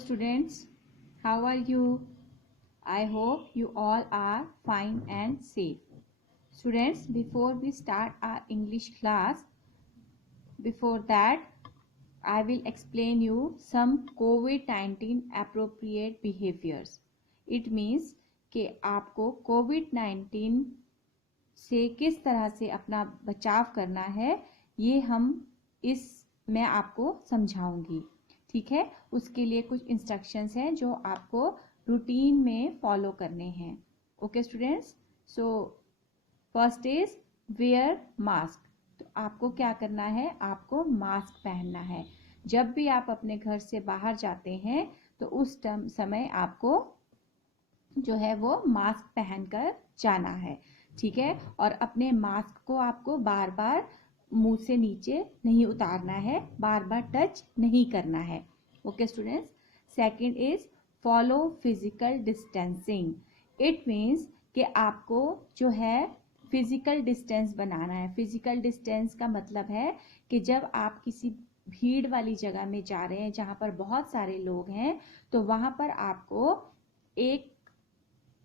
students, how are you? I hope you all are fine and safe. Students, before we start our English class, before that I will explain you some COVID-19 appropriate behaviors. It means कि आपको COVID-19 से किस तरह से अपना बचाव करना है, ये मैं आपको समझाऊंगी. ठीक है, उसके लिए कुछ इंस्ट्रक्शंस हैं जो आपको रूटीन में फॉलो करने हैं. Okay students, so first is wear mask. तो आपको क्या करना है, आपको मास्क पहनना है. जब भी आप अपने घर से बाहर जाते हैं तो उस समय आपको जो है वो मास्क पहनकर जाना है. ठीक है, और अपने मास्क को आपको बार बार मुंह से नीचे नहीं उतारना है, बार बार टच नहीं करना है. Okay students, second is follow physical distancing. It means कि आपको जो है फिजिकल डिस्टेंस बनाना है. फिजिकल डिस्टेंस का मतलब है कि जब आप किसी भीड़ वाली जगह में जा रहे हैं जहां पर बहुत सारे लोग हैं, तो वहां पर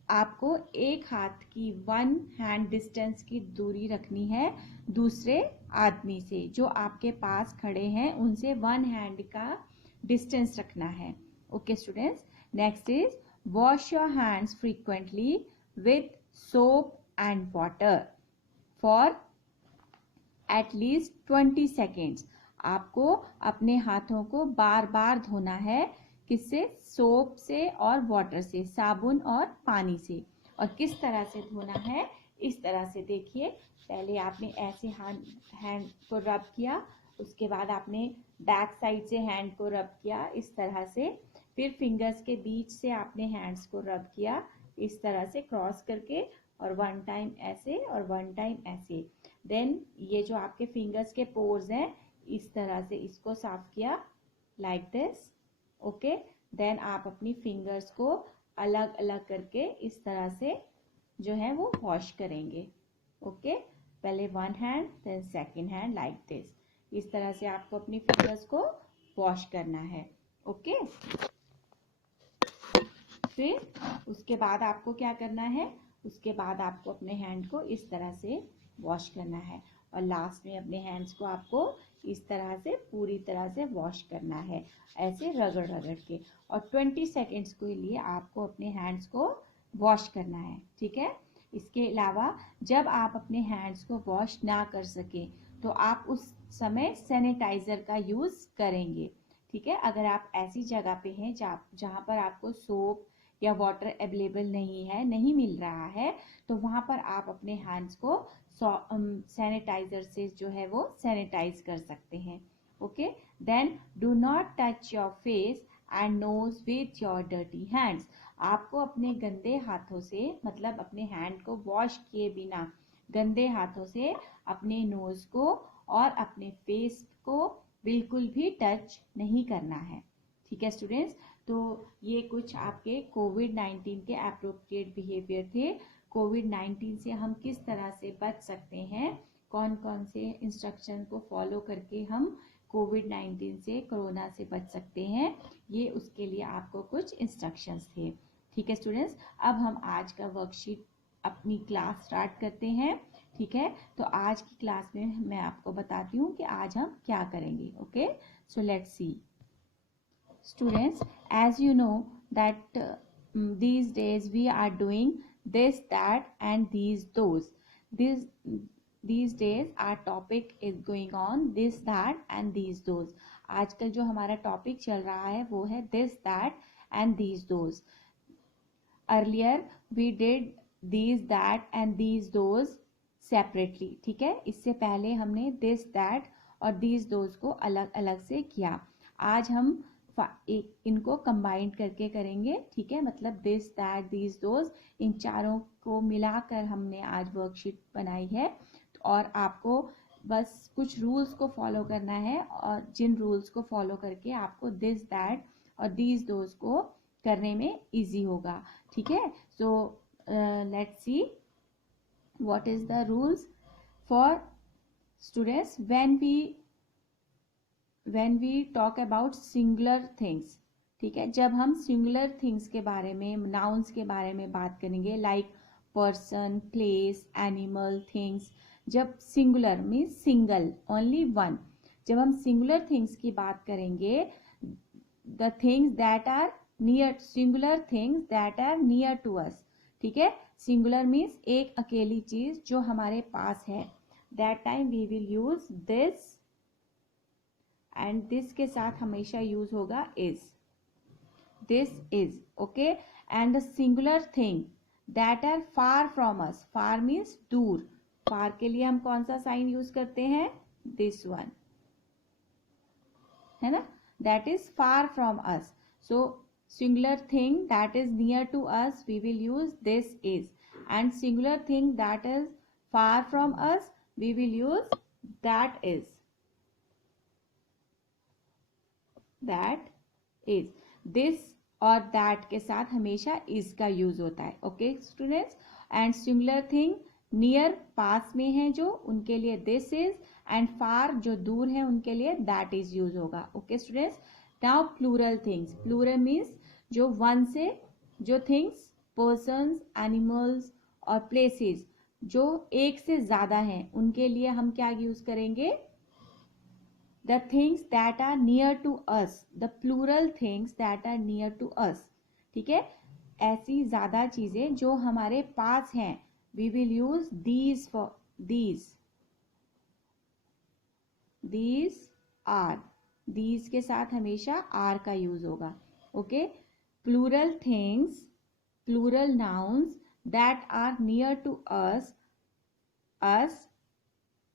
आपको एक हाथ की 1 हैंड डिस्टेंस की दूरी रखनी है दूसरे आदमी से. जो आपके पास खड़े हैं उनसे 1 हैंड का डिस्टेंस रखना है. Okay students, next is wash your hands frequently with soap and water for at least 20 seconds. आपको अपने हाथों को बार बार धोना है. किससे? सोप से और वाटर से, साबुन और पानी से. और किस तरह से धोना है, इस तरह से देखिए. पहले आपने ऐसे हैंड को रब किया, उसके बाद आपने बैक साइड से हैंड को रब किया इस तरह से. फिर फिंगर्स के बीच से आपने हैंड्स को रब किया इस तरह से क्रॉस करके, और 1 टाइम ऐसे और 1 टाइम ऐसे. देन ये जो आपके फिंगर्स के पोर्स हैं, इस तरह से इसको साफ किया लाइक दिस. ओके, देन आप अपनी फिंगर्स को अलग अलग करके इस तरह से जो है वो वॉश करेंगे. ओके, पहले 1 hand then second hand like this. इस तरह से आपको अपनी फिंगर्स को वॉश करना है. ओके, फिर उसके बाद आपको क्या करना है, उसके बाद आपको अपने हैंड को इस तरह से वॉश करना है, और लास्ट में अपने हैंड्स को आपको इस तरह से पूरी तरह से वॉश करना है, ऐसे रगड़ रगड़ के. और 20 सेकेंड्स के लिए आपको अपने हैंड्स को वॉश करना है. ठीक है, इसके अलावा जब आप अपने हैंड्स को वॉश ना कर सके तो आप उस समय सैनिटाइजर का यूज करेंगे. ठीक है, अगर आप ऐसी जगह पे हैं जहाँ पर आपको सोप या वाटर अवेलेबल नहीं मिल रहा है, तो वहां पर आप अपने हैंड्स को सैनिटाइजर से जो है वो सैनिटाइज कर सकते हैं. Okay, then do not touch your face and nose with your dirty hands. आपको अपने गंदे हाथों से, मतलब अपने हैंड को वॉश किए बिना गंदे हाथों से अपने नोज को और अपने फेस को बिल्कुल भी टच नहीं करना है. ठीक है स्टूडेंट्स, तो ये कुछ आपके कोविड-19 के एप्रोप्रिएट बिहेवियर थे. कोविड-19 से हम किस तरह से बच सकते हैं, कौन कौन से इंस्ट्रक्शन को फॉलो करके हम कोविड-19 से, कोरोना से बच सकते हैं, ये उसके लिए आपको कुछ इंस्ट्रक्शंस थे. ठीक है स्टूडेंट्स, अब हम आज का वर्कशीट अपनी क्लास स्टार्ट करते हैं. ठीक है, तो आज की क्लास में मैं आपको बताती हूँ कि आज हम क्या करेंगे. Okay, so let's see. Students, as you know that these days we are doing this, that and those. These days our topic is going on this, that and those. आजकल जो हमारा टॉपिक चल रहा है वो है this, that and those. Earlier we did these, that and those separately. ठीक है, इससे पहले हमने this, that और those को अलग अलग से किया. आज हम इनको कंबाइन करके करेंगे. ठीक है, मतलब दिस, दैट, दीज, दोज, इन चारों को मिलाकर हमने आज वर्कशीट बनाई है. और आपको बस कुछ रूल्स को फॉलो करना है, और जिन रूल्स को फॉलो करके आपको दिस, दैट और दीज, दोज को करने में इजी होगा. ठीक है, so let's see what is the rules for students when we talk about singular things. ठीक है, जब हम सिंगुलर थिंग्स के बारे में, नाउन्स के बारे में बात करेंगे, like person, place, animal, things, जब singular means single, only one, जब हम सिंगुलर थिंग्स की बात करेंगे, the things that are near, singular things that are near to us, ठीक है, सिंगुलर मीन्स एक अकेली चीज जो हमारे पास है, that time we will use this, and this के साथ हमेशा यूज होगा is, this is, okay, and the singular thing that are far from us, far means दूर, फार के लिए हम कौन सा साइन यूज करते हैं, दिस वन, है ना, that is far from us, so singular thing that is near to us we will use this is, and singular thing that is far from us we will use that is, that is, this और that के साथ हमेशा is का use होता है, okay students, and singular thing near पास में है जो, उनके लिए this is, एंड far जो दूर है उनके लिए that is यूज होगा, okay students. Now plural things, plural means जो वन से, जो थिंग्स, पर्सन्स, एनिमल्स और प्लेसेस जो एक से ज्यादा हैं उनके लिए हम क्या यूज करेंगे, the things that are near to us, the plural things that are near to us, ठीक है, ऐसी ज्यादा चीजें जो हमारे पास हैं, we will use these for these are, these के साथ हमेशा आर का यूज होगा, okay, plural things, plural nouns that are near to us,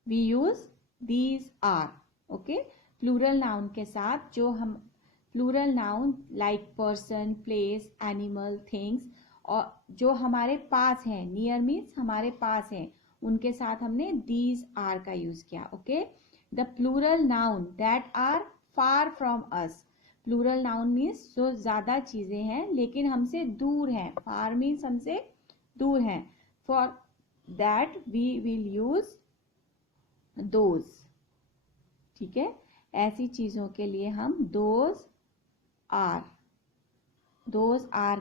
we use these are, okay, plural noun के साथ जो हम, plural noun like person, place, animal, things, और जो हमारे पास हैं, नियर मीन्स हमारे पास हैं, उनके साथ हमने दीज आर का यूज किया, okay, the plural noun that are far from us, plural noun means जो ज्यादा चीजें हैं लेकिन हमसे दूर हैं, फार मीन्स हमसे दूर हैं, for that we will use those, ठीक है, ऐसी चीजों के लिए हम दोज आर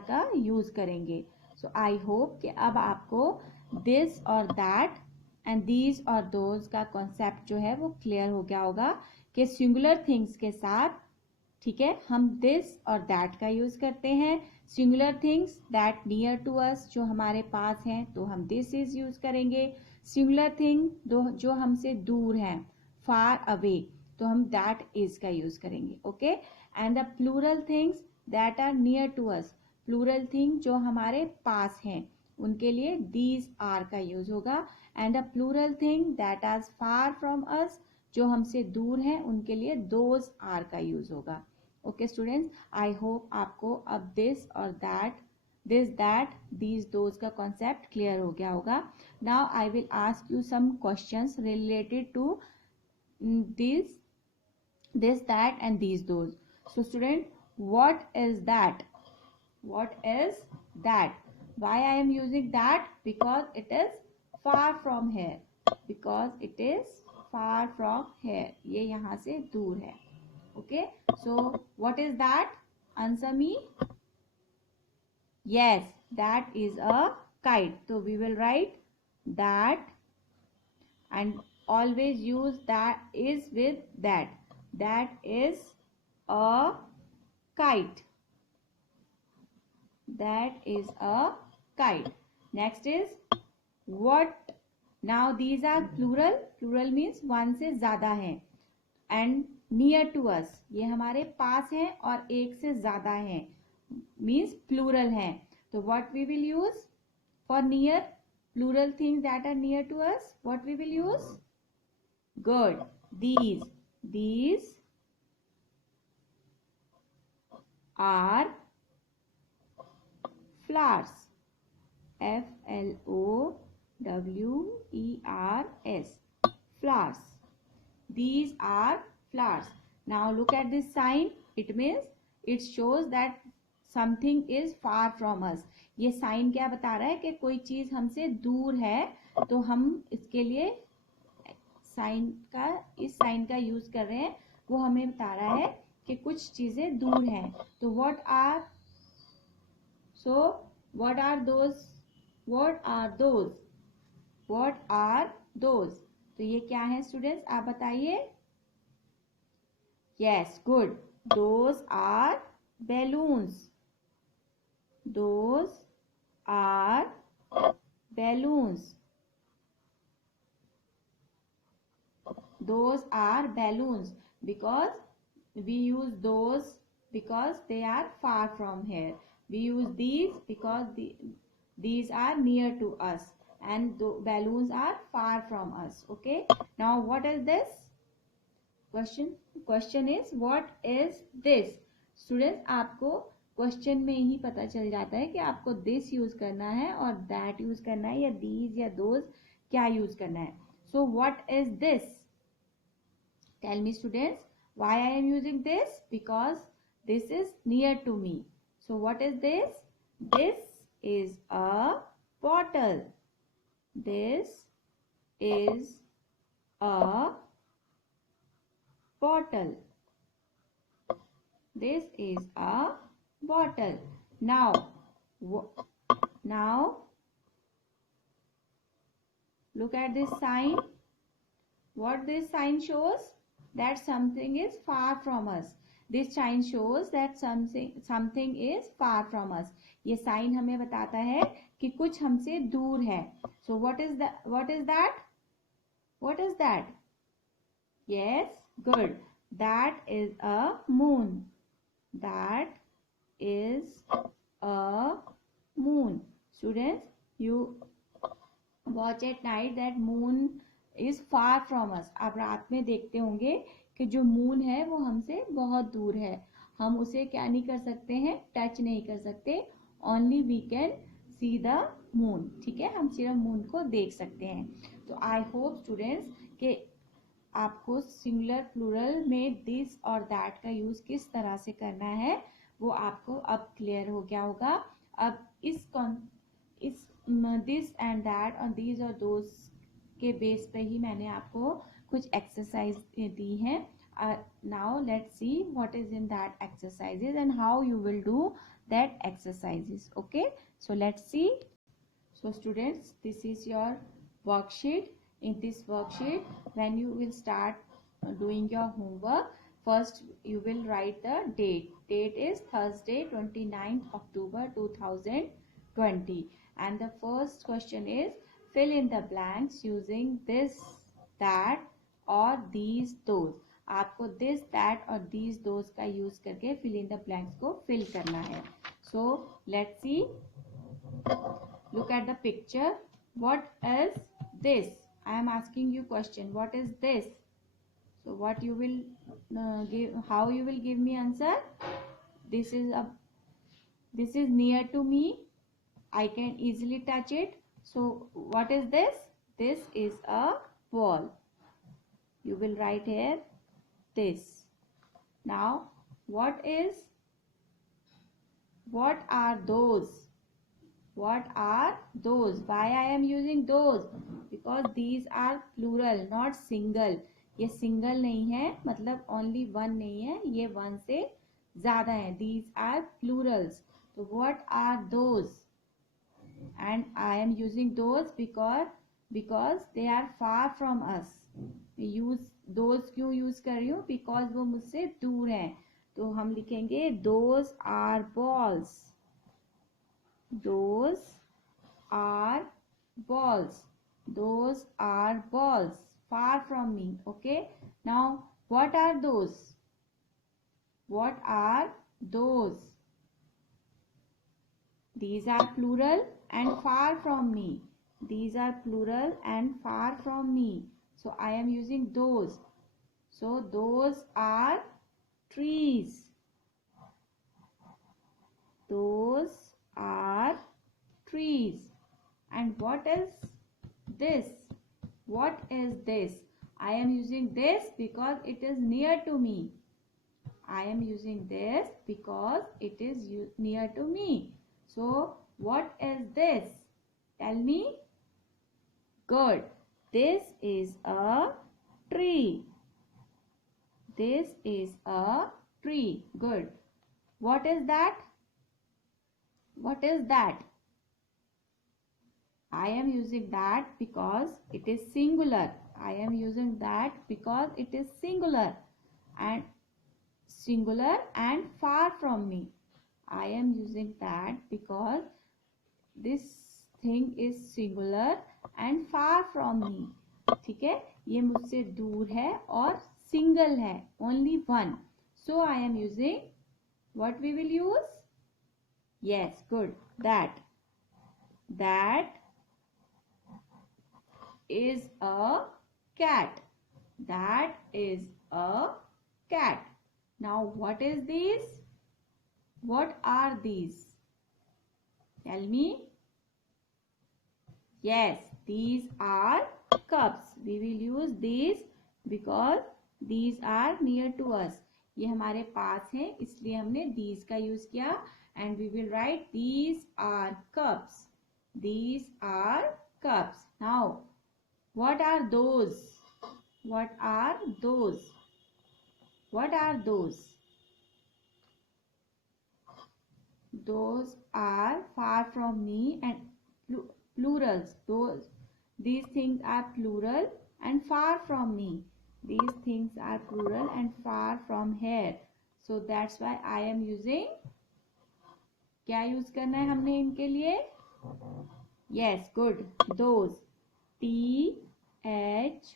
का यूज करेंगे। सो आई होप कि अब आपको दिस और दैट एंड दीज और दोज का कॉन्सेप्ट जो है वो क्लियर हो गया होगा कि सिंगुलर थिंग्स के साथ, ठीक है, हम दिस और दैट का यूज करते हैं, singular things that near to us जो हमारे पास हैं तो हम दिस इज यूज करेंगे, सिंगुलर थिंग जो हमसे दूर हैं, फार अवे, तो हम दैट इज का यूज करेंगे, okay, and the plural things that are near to us, plural thing जो हमारे पास हैं उनके लिए दीज आर का यूज होगा, and the plural thing that are far from us जो हमसे दूर हैं उनके लिए दोज आर का यूज होगा, ओके स्टूडेंट्स, आई होप आपको अब दिस और that, this that these those का कॉन्सेप्ट क्लियर हो गया होगा। Now I will ask you some questions related to this that and these those. So student, what is that? What is that? Why I am using that? Because it is far from here, because it is far from here, ये यहाँ से दूर है, okay, so what is that? Answer me. Yes, that is a kite, so we will write that and always use that is with that, that is a kite, that is a kite. Next is what? Now these are plural, plural means one से ज्यादा है, and near to us ये हमारे पास है और एक से ज्यादा है, means plural है, तो what we will use for near, plural things that are near to us, what we will use? Good, these are flowers, flowers, flowers, these are flowers. Now look at this sign, it means it shows that something is far from us. ये sign क्या बता रहा है कि कोई चीज हमसे दूर है, तो हम इसके लिए साइन का, इस साइन का यूज कर रहे हैं, वो हमें बता रहा है कि कुछ चीजें दूर हैं. तो what are those? What are those? What are those? तो ये क्या है स्टूडेंट्स, आप बताइए. Yes, good. Those are balloons. Those are balloons. Those are balloons because we use those because they are far from here. We use these because these are near to us, and the balloons are far from us. Okay. Now what is this? Question is what is this? Students, आपको question में ही पता चल जाता है कि आपको this use करना है और दैट यूज करना है या दीज या दोज क्या यूज करना है. So what is this? Tell me students, why I am using this? Because this is near to me. So what is this? This is a bottle. This is a bottle. This is a bottle. Now look at this sign. What this sign shows? That something is far from us. This sign shows that something is far from us. ये sign हमें बताता है कि कुछ हमसे दूर है. So what is that? What is that? Yes, good. That is a moon. That is a moon. Students, you watch at night that moon is far from us. आप रात में देखते होंगे कि जो मून है वो हमसे बहुत दूर है. हम उसे क्या नहीं कर सकते हैं, टच नहीं कर सकते. Only we can see the moon. ठीक है, हम सिर्फ मून को देख सकते हैं. तो आई होप स्टूडेंट्स कि आपको सिंगुलर प्लूरल में दिस और दैट का यूज किस तरह से करना है वो आपको अब क्लियर हो गया होगा. अब इस दिस एंड दैट और दीज और दोज के बेस पे ही मैंने आपको कुछ एक्सरसाइज दी हैं. Now let's see what is in that exercises and how you will do that exercises. Okay, so let's see. So students, this is your worksheet. In this worksheet, when you will start doing your homework, first you will write the date. Date is Thursday, 29th October 2020. And the first question is fill in the blanks using this, that or these, those. आपको this, that और these, those का use करके fill in the blanks को fill करना है. So let's see. Look at the picture. What is this? I am asking you question. What is this? So what you will give? How you will give me answer? This is near to me. I can easily touch it. So what is this? This is a ball. You will write here this. Now what are those? What are those? Why I am using those? Because these are plural, not single. ये single नहीं है, मतलब only one नहीं है, ये one से ज़्यादा है. These are plurals. So what are those? And I am using those because they are far from us. Use those क्यों use कर रही हूँ? Because वो मुझसे दूर हैं. तो हम लिखेंगे those are balls. Those are balls. Those are balls far from me. Okay. Now what are those? What are those? These are plural and far from me. These are plural and far from me. So I am using those. So those are trees. Those are trees. And what is this? What is this? I am using this because it is near to me. I am using this because it is near to me. So what is this? Tell me. Good. This is a tree. This is a Tree. Good. What is that? What is that? I am using that because it is singular. I am using that because it is singular and far from me. I am using that because this thing is singular and far from me. ठीक है, ये मुझसे दूर है और single है, only one. So I am using, what we will use? Yes, good. That is a cat. That is a cat. Now what is these? What are these? Tell me. Yes, these are cups. We will use these because these are near to us. ये हमारे पास है इसलिए हमने these का use किया. And we will write these are cups. These are cups. Now, what are those? What are those? What are those? Those are far from me and plurals. These things are plural and far from me. These things are plural and far from here. So that's why I am using. क्या use करना है हमने इनके लिए? Yes, good. Those. THOSE.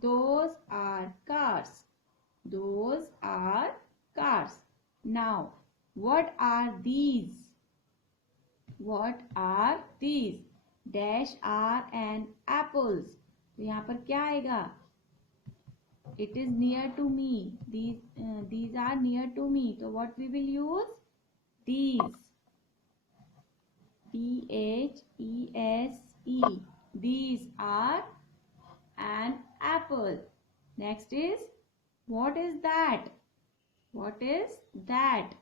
Those are cars. Those are cars. Now, what are these? What are these? Dash are and apples. तो यहाँ पर क्या आएगा? It is near to me. These are near to me. So what we will use? These. THESE. These are an apple. Next is, what is that? What is that?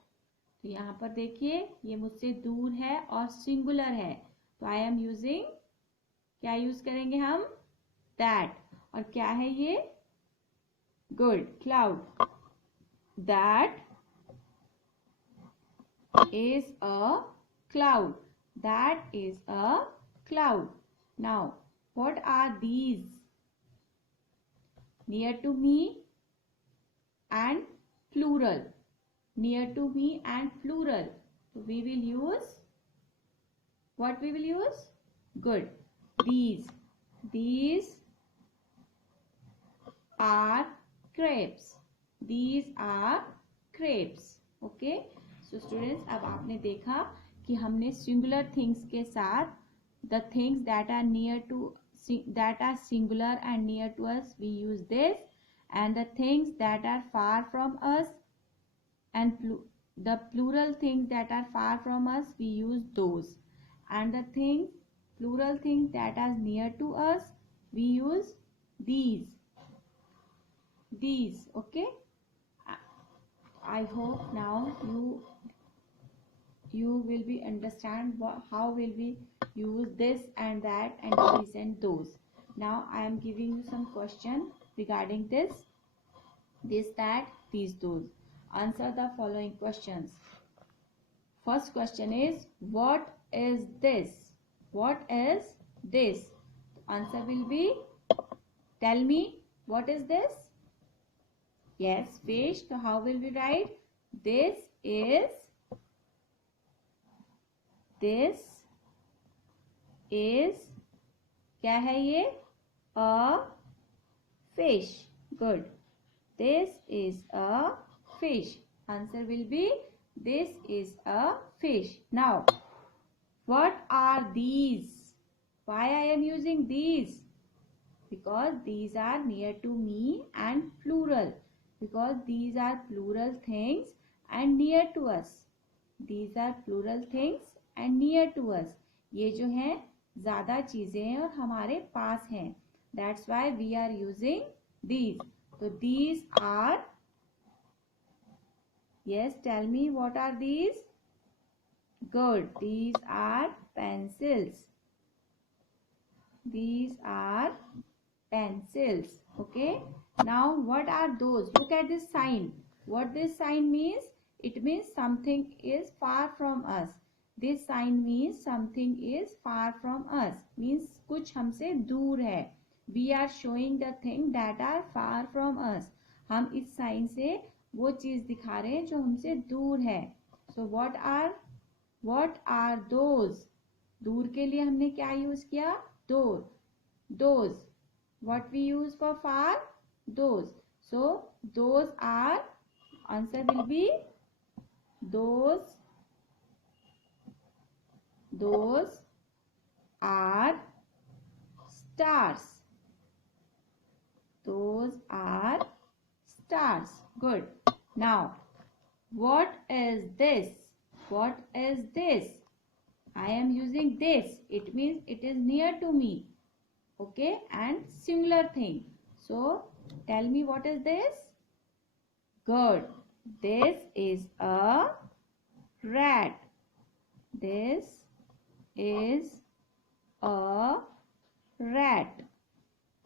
तो यहाँ पर देखिए ये मुझसे दूर है और सिंगुलर है तो आई एम यूजिंग, क्या यूज करेंगे हम? दैट. और क्या है ये? Good. Cloud. That is a cloud. That is a cloud. Now, what are these? Near to me and plural. Near to me and plural. So we will use, what we will use? Good. These. These are crepes. These are crepes. Okay. So students, अब आपने देखा कि हमने singular things के साथ the things that are near to that are singular and near to us we use this, and the things that are far from us and the plural things that are far from us we use those, and the things plural things that are near to us we use these. Okay, I hope now you will be understand how will we use this and that and these and those. Now I am giving you some question regarding this, that, these, those. Answer the following questions. First question is, what is this? What is this? Answer will be, tell me, what is this? Yes, fish. So how will we write? This is क्या है ये? A fish. Good. This is a fish. Answer will be, this is a fish. Now, what are these? Why I am using these? Because these are near to me and plural. Because these are plural things and near to us. These are plural things and near to us. ये जो है ज्यादा चीजें हैं और हमारे पास हैं. That's why we are using these. So these are, yes, tell me, what are these? Good. These are pencils. These are pencils. Okay. Now what are those? Look at this sign. What this sign means? It means something is far from us. This sign means something is far from us. Means कुछ हमसे दूर है. We are showing the thing that are far from us. हम इस sign से वो चीज दिखा रहे हैं जो हमसे दूर है. So what are those? दूर के लिए हमने क्या यूज किया? Those. What we use for far? Those. So those are, answer will be those are stars. Those are stars. Good. Now what is this? What is this? I am using this. It means it is near to me. Okay, and singular thing. So tell me, what is this? Good. This is a rat. This is a rat.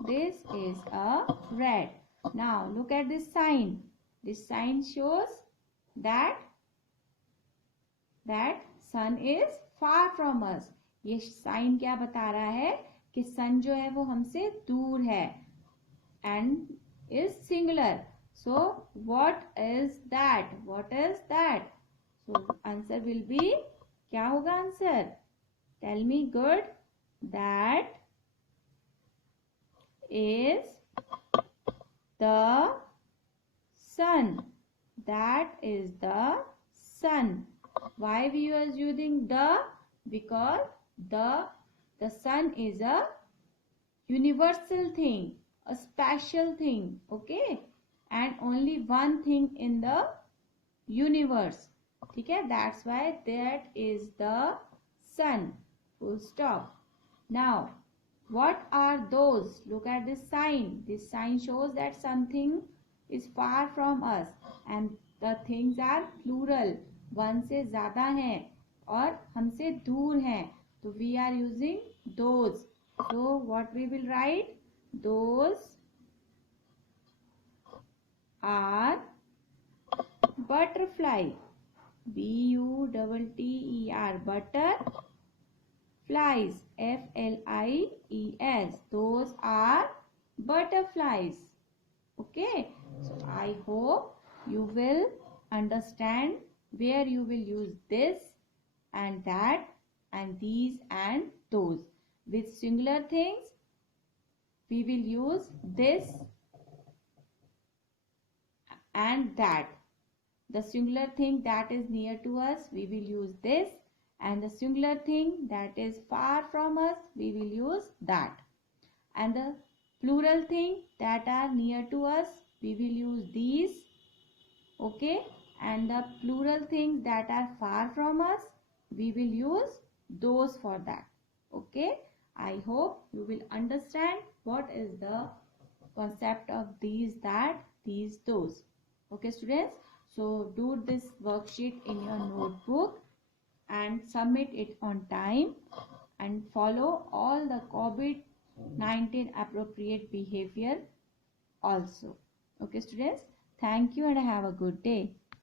This is a rat. Now look at this sign. This sign shows that sun is far from us. ये sign क्या बता रहा है कि sun जो है वो हमसे दूर है and is singular. So what is that? What is that? So answer will be, क्या होगा answer? Tell me. Good. That is the sun. That is the sun. Why we are using the? Because the sun is a universal thing, a special thing, okay, and only one thing in the universe. Okay, that's why that is the sun. Full stop. Now what are those? Look at this sign. This sign shows that something is far from us and the things are plural. One से ज़्यादा हैं और हमसे दूर हैं. So we are using those. So what we will write? Those are butterfly. B-U-T-T-E-R. Butterflies. F-L-I-E-S. Those are butterflies. Okay. So I hope you will understand where you will use this and that and these and those. With singular things, we will use this and that. The singular thing that is near to us, we will use this, and the singular thing that is far from us, we will use that. And the plural thing that are near to us, we will use these, okay, and the plural things that are far from us, we will use those for that. Okay, I hope you will understand what is the concept of these, that, these, those. Okay students, so do this worksheet in your notebook and submit it on time and follow all the COVID-19 appropriate behavior also. Okay students, thank you and have a good day.